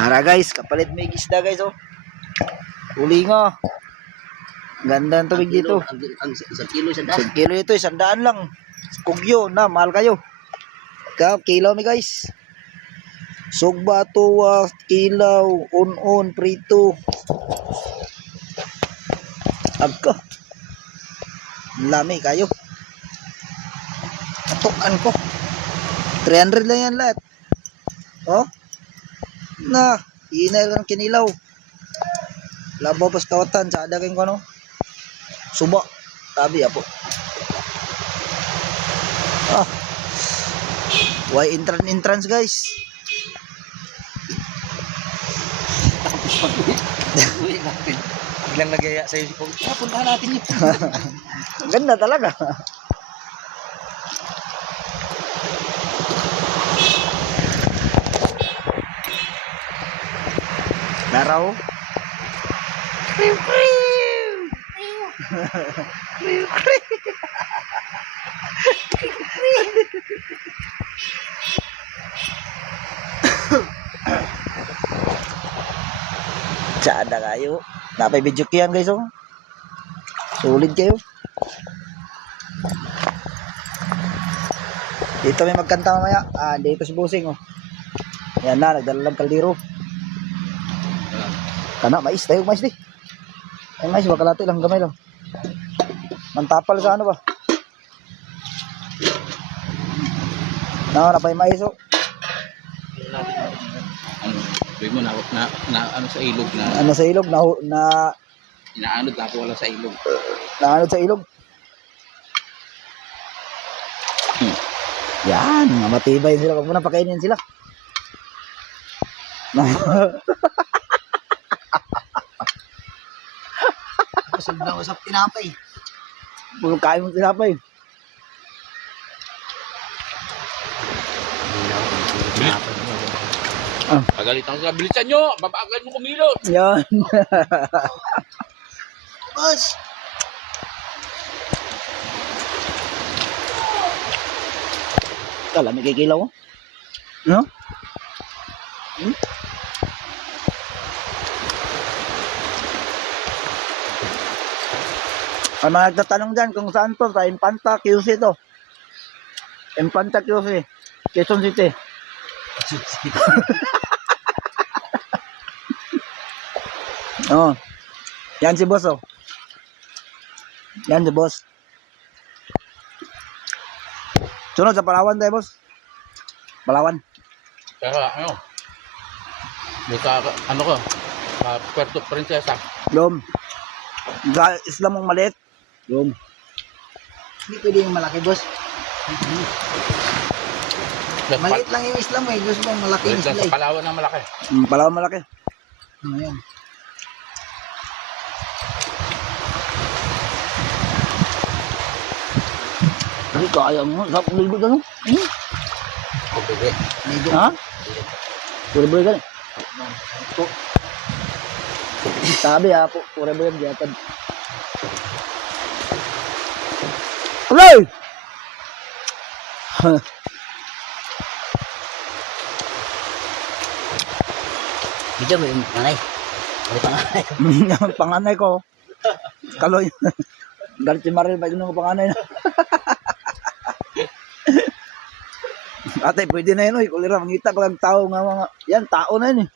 Tara guys, kapalit may gisda guys oh. Uli nga. Ganda ng tubig dito. Ang isang kilo sa Isang kilo ito, 100 lang. Kugyo na, mahal kayo. Kilaw mi guys. Sugba tuwa, kilaw, on prito. Abka. Lami kayo. Atukan ko. 300 lang yan lahat. Oh. Na, hinay lang kinilaw. Labaw pas kawatan sa adaging ko no. Suba. Tabi apo. Ah. Why entrance guys? Uy, natin. Biglang nagaya sa'yo si Pong. Puntahan natin yun. Ganda talaga. Naraw. Tsada kayo. Napay video kiyan guys oh. Sulit kayo. Dito may magkanta mamaya. Ah, dito si Busing oh. Yan na, nagdala ng kaldero. Kana, mais tayo, mais di. Ay mais, bakalati lang, gamay lang. Mantapal sa ano ba? Napay mais oh. Sabi mo na ano sa ilog na Ano sa ilog na inaanod na wala sa ilog. naanod sa ilog. Yan, matibay sila. Pag muna pakainin sila. Busog na usap tinapay. Pag kain mo tinapay. Pagalitan ko, bilisan nyo! Babagal mo kumilot! Yan. Boss! Kala may kikilaw mo. No? Hmm? Ang mga nagtatanong dyan kung saan to, sa Infanta QC to. Infanta QC, Quezon City. Oh. Yan si boss oh. Yan si boss. Sunod sa Palawan tayo boss. Palawan. Kaya ano? Buka, ano ko? Puerto Princesa. Yum. Isla mong maliit. Yum. Hindi pwede yung malaki, boss. Maliit lang yung Islam eh. Gusto mong malaki yung Sa isla eh. Palawan na malaki. Palawan malaki. Ayan. Hindi kaya mo. Sarap ligo doon. Pagbibi. Ha? Pura-pura ka. Sabi ha po. Pura-pura diatan. Ulay! Video mo yung nanay. Wala pa nanay. Yung panganay ko. Kaloy. Galit si Maril. Pag nung panganay na. Ate, pwede na yun. Kulira, mangita ko lang tao nga mga. Yan, tao na yun eh.